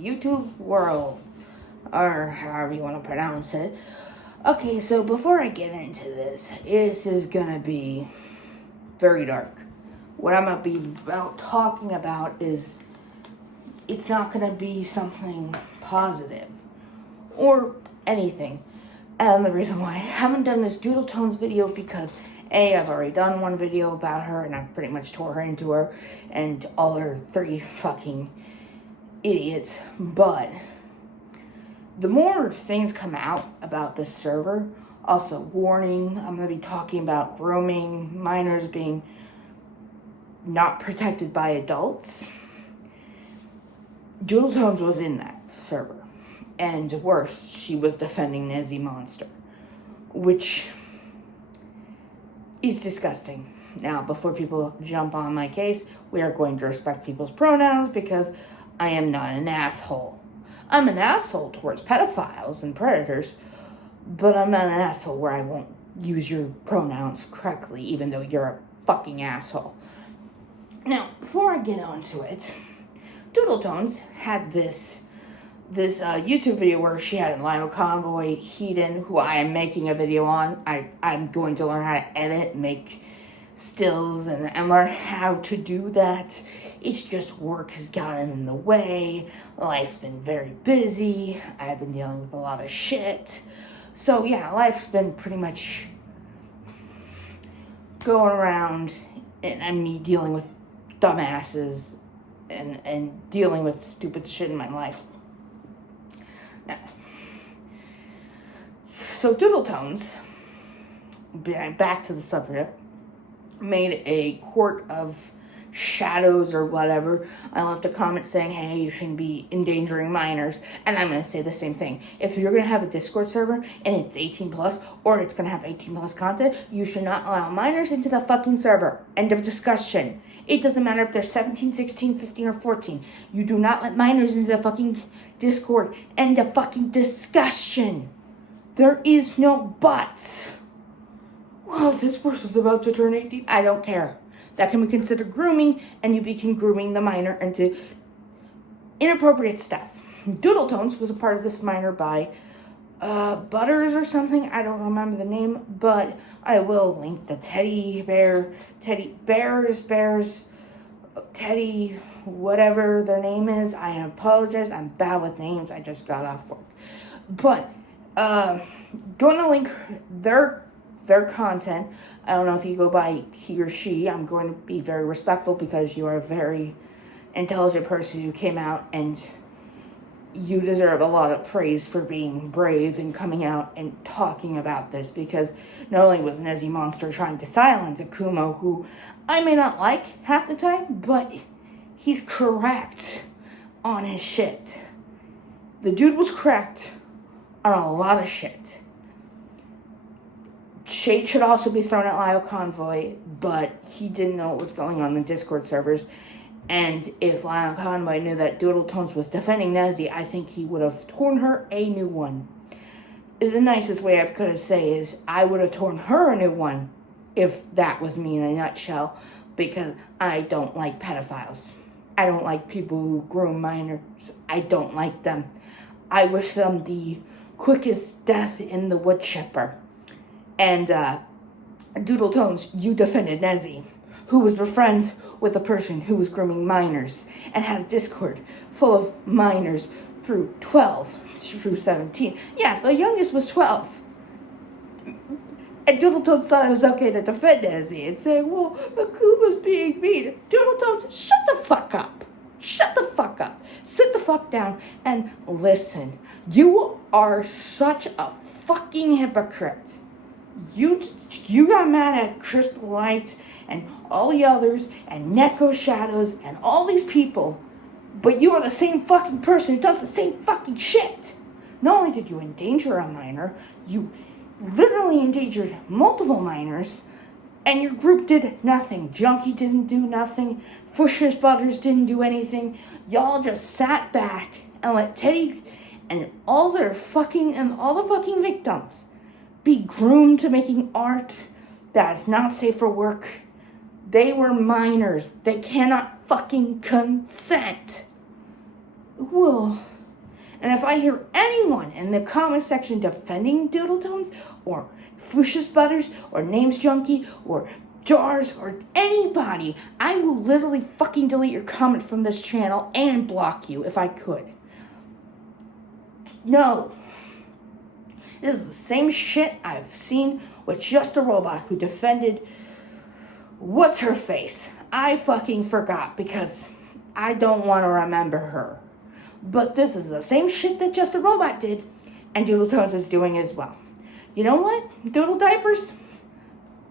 YouTube world, or however you want to pronounce it. Okay, so before I get into this is gonna be very dark. What I'm gonna be talking about is, it's not gonna be something positive or anything. And the reason why I haven't done this Doodletones video because A, I've already done one video about her and I pretty much tore her into her and all her 3 fucking idiots. But the more things come out about this server, also warning, I'm going to be talking about grooming, minors being not protected by adults. Doodletones was in that server. And worse, she was defending Nezzie Monster, which is disgusting. Now, before people jump on my case, we are going to respect people's pronouns because I am not an asshole. I'm an asshole towards pedophiles and predators, but I'm not an asshole where I won't use your pronouns correctly, even though you're a fucking asshole. Now, before I get onto it, Doodletones had this YouTube video where she had a Lionel Convoy Heaton, who I am making a video on. I'm going to learn how to edit, make stills, and learn how to do that. It's just work has gotten in the way. Life's been very busy. I've been dealing with a lot of shit. So yeah, life's been pretty much going around and me dealing with dumbasses and dealing with stupid shit in my life. Now, so Doodletones, back to the subject, made a court of shadows or whatever. I left a comment saying, hey, you shouldn't be endangering minors. And I'm going to say the same thing. If you're going to have a Discord server and it's 18 plus, or it's going to have 18 plus content, you should not allow minors into the fucking server. End of discussion. It doesn't matter if they're 17, 16, 15, or 14. You do not let minors into the fucking Discord. End of fucking discussion. There is no buts. Well, this person's about to turn 18. I don't care. That can be considered grooming, and you begin grooming the minor into inappropriate stuff. Doodletones was a part of this minor by Butters or something. I don't remember the name, but I will link the teddy, whatever their name is. I apologize. I'm bad with names. I just got off work. But going to link their content. I don't know if you go by he or she. I'm going to be very respectful because you are a very intelligent person who came out, and you deserve a lot of praise for being brave and coming out and talking about this, because not only was Nezzie Monster trying to silence Akumo, who I may not like half the time, but he's correct on his shit. The dude was correct on a lot of shit. Shade should also be thrown at Lyle Convoy, but he didn't know what was going on in the Discord servers. And if Lyle Convoy knew that Doodletones was defending Nezzie, I think he would have torn her a new one. The nicest way I could say is, I would have torn her a new one if that was me in a nutshell, because I don't like pedophiles. I don't like people who groom minors. I don't like them. I wish them the quickest death in the wood chipper. And Doodletones, you defended Nezzie, who was friends with a person who was grooming minors and had a Discord full of minors through 12 through 17. Yeah, the youngest was 12. And Doodletones thought it was okay to defend Nezzie and say, well, Akuma's being mean. Doodletones, shut the fuck up. Shut the fuck up. Sit the fuck down and listen. You are such a fucking hypocrite. You got mad at Crystal Light and all the others and Neko Shadows and all these people, but you are the same fucking person who does the same fucking shit. Not only did you endanger a minor, you literally endangered multiple minors, and your group did nothing. Junkie didn't do nothing. Fushers Butters didn't do anything. Y'all just sat back and let Teddy and all the fucking victims be groomed to making art that is not safe for work. They were minors. They cannot fucking consent. well. And if I hear anyone in the comment section defending Doodletones or Fuchsia's Butters or Names Junkie or Jars or anybody, I will literally fucking delete your comment from this channel and block you if I could. No. This is the same shit I've seen with Just a Robot who defended what's her face. I fucking forgot because I don't want to remember her. But this is the same shit that Just a Robot did, and Doodletones is doing as well. You know what, Doodle Diapers?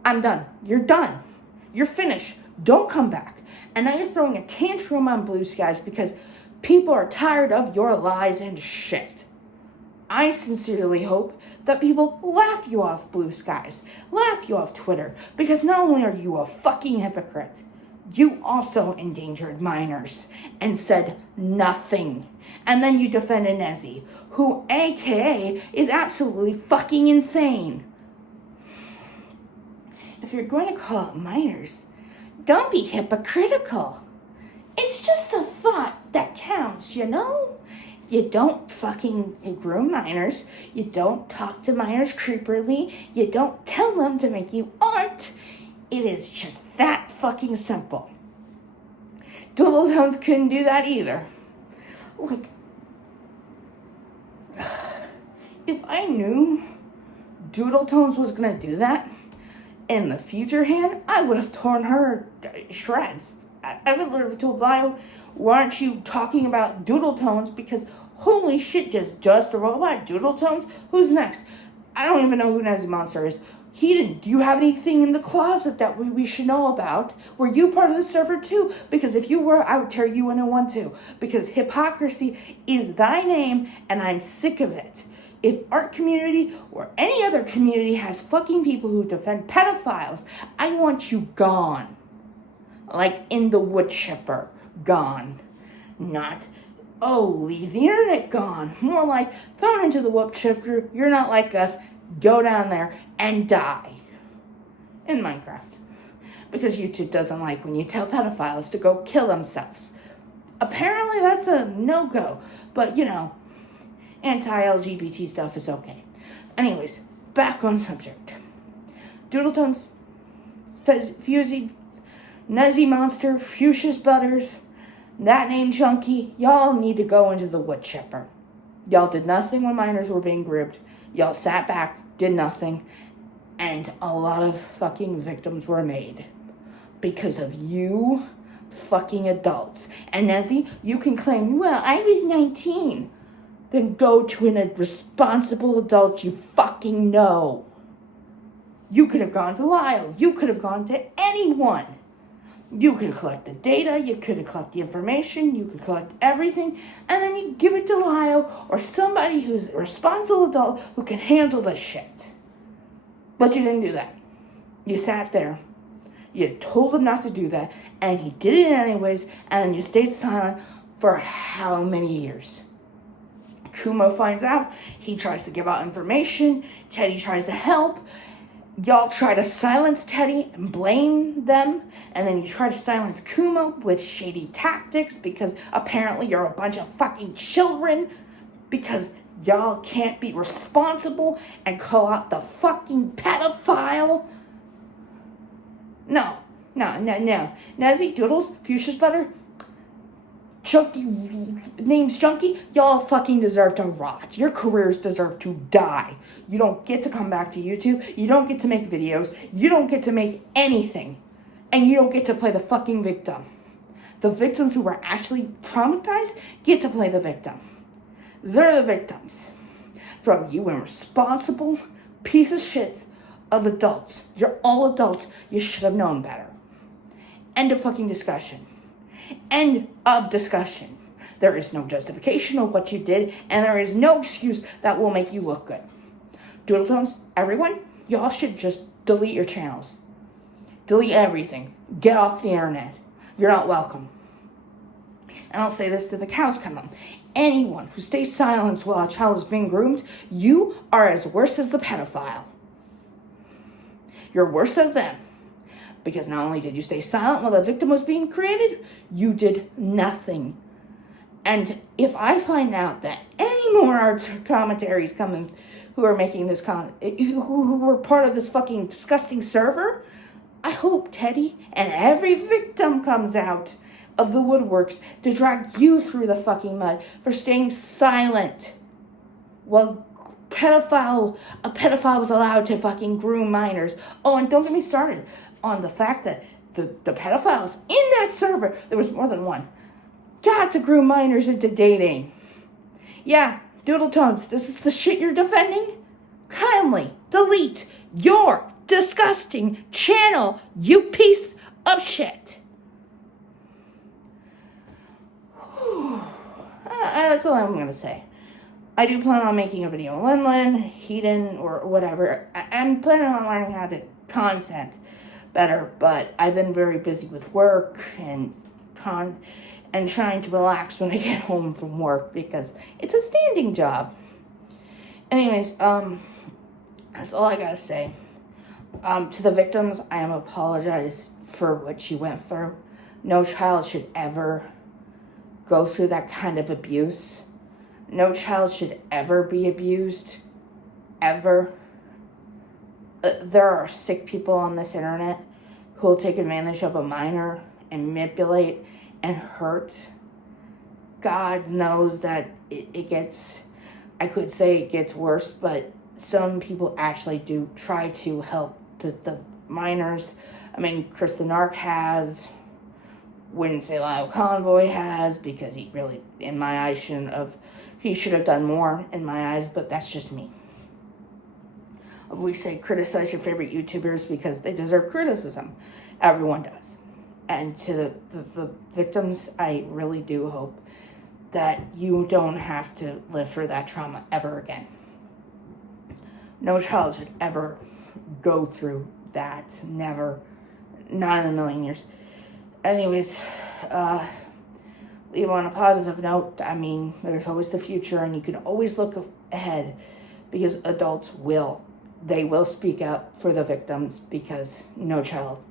I'm done. You're done. You're finished. Don't come back. And now you're throwing a tantrum on Blue Skies because people are tired of your lies and shit. I sincerely hope that people laugh you off Blue Skies, laugh you off Twitter, because not only are you a fucking hypocrite, you also endangered minors and said nothing. And then you defended Nezzie, who AKA is absolutely fucking insane. If you're going to call out minors, don't be hypocritical. It's just the thought that counts, you know? You don't fucking groom minors. You don't talk to minors creepily. You don't tell them to make you art. It is just that fucking simple. Doodletones couldn't do that either. Like, if I knew Doodletones was gonna do that in the future hand, I would have torn her shreds. I would literally have told Lyle, why aren't you talking about Doodletones? Because holy shit, just a robot, Doodletones? Who's next? I don't even know who Nezzie Monster is. Heaton, do you have anything in the closet that we should know about? Were you part of the server too? Because if you were, I would tear you into one too. Because hypocrisy is thy name, and I'm sick of it. If art community or any other community has fucking people who defend pedophiles, I want you gone. Like in the wood chipper, gone. Not, oh, leave the internet, gone. More like, thrown into the wood chipper, you're not like us, go down there and die. In Minecraft. Because YouTube doesn't like when you tell pedophiles to go kill themselves. Apparently that's a no-go, but you know, anti-LGBT stuff is okay. Anyways, back on subject. Doodletones, Fusey, Nezzie Monster, Fuchsia's Butters, that name Chunky, y'all need to go into the wood chipper. Y'all did nothing when minors were being grouped. Y'all sat back, did nothing, and a lot of fucking victims were made. Because of you fucking adults. And Nezzie, you can claim, well, I was 19. Then go to a responsible adult you fucking know. You could have gone to Lyle. You could have gone to anyone. You could collect the data. You could collect the information. You could collect everything. And then you give it to Lyle or somebody who's a responsible adult who can handle the shit. But you didn't do that. You sat there. You told him not to do that. And he did it anyways. And then you stayed silent for how many years? Kumo finds out. He tries to give out information. Teddy tries to help. Y'all try to silence Teddy and blame them. And then you try to silence Kumo with shady tactics because apparently you're a bunch of fucking children. Because y'all can't be responsible and call out the fucking pedophile. No. Nezzie, Doodles, Fuchsia's Butter, Chunky, Names Junkie, y'all fucking deserve to rot. Your careers deserve to die. You don't get to come back to YouTube. You don't get to make videos. You don't get to make anything. And you don't get to play the fucking victim. The victims who were actually traumatized get to play the victim. They're the victims. From you irresponsible piece of shit of adults. You're all adults. You should have known better. End of fucking discussion. End of discussion. There is no justification of what you did, and there is no excuse that will make you look good. Doodletones, everyone, y'all should just delete your channels. Delete everything. Get off the internet. You're not welcome. And I'll say this till the cows come home. Anyone who stays silent while a child is being groomed, you are as worse as the pedophile. You're worse as them. Because not only did you stay silent while the victim was being created, you did nothing. And if I find out that any more art commentaries coming who are making this who were part of this fucking disgusting server, I hope Teddy and every victim comes out of the woodworks to drag you through the fucking mud for staying silent while a pedophile was allowed to fucking groom minors. Oh, and don't get me started on the fact that the pedophiles in that server, there was more than one, got to groom minors into dating. Yeah, Doodletones, this is the shit you're defending? Kindly delete your disgusting channel, you piece of shit. That's all I'm gonna say. I do plan on making a video on Lin, Heaton, or whatever. I'm planning on learning how to content better, but I've been very busy with work and trying to relax when I get home from work because it's a standing job. Anyways, that's all I gotta say. To the victims, I am apologize for what you went through. No child should ever go through that kind of abuse. No child should ever be abused. Ever. There are sick people on this internet who will take advantage of a minor and manipulate and hurt. God knows that it gets, I could say it gets worse, but some people actually do try to help the minors. I mean, Kristen Ark has, wouldn't say Lyle Convoy has, because he really, in my eyes, he should have done more in my eyes, but that's just me. We say criticize your favorite YouTubers because they deserve criticism. Everyone does. And to the victims, I really do hope that you don't have to live through that trauma ever again. No child should ever go through that. Never. Not in a million years. Anyways, leave on a positive note. I mean, there's always the future, and you can always look ahead because adults will. They will speak up for the victims because no child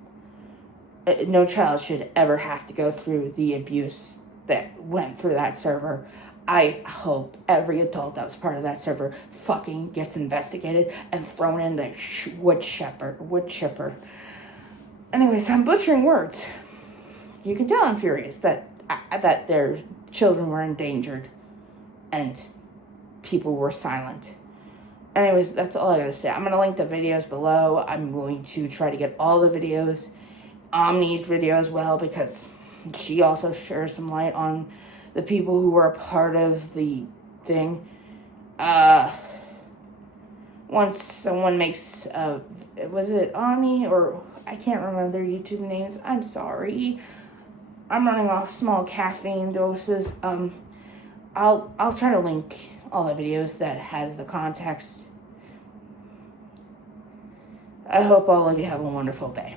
should ever have to go through the abuse that went through that server. I hope every adult that was part of that server fucking gets investigated and thrown in the wood chipper. Anyways, I'm butchering words. You can tell I'm furious that their children were endangered and people were silent. Anyways, that's all I gotta say. I'm gonna link the videos below. I'm going to try to get all the videos, Omni's video as well, because she also shares some light on the people who were a part of the thing. Once someone makes, was it Omni, or I can't remember their YouTube names. I'm sorry. I'm running off small caffeine doses. I'll try to link all the videos that has the context. I hope all of you have a wonderful day.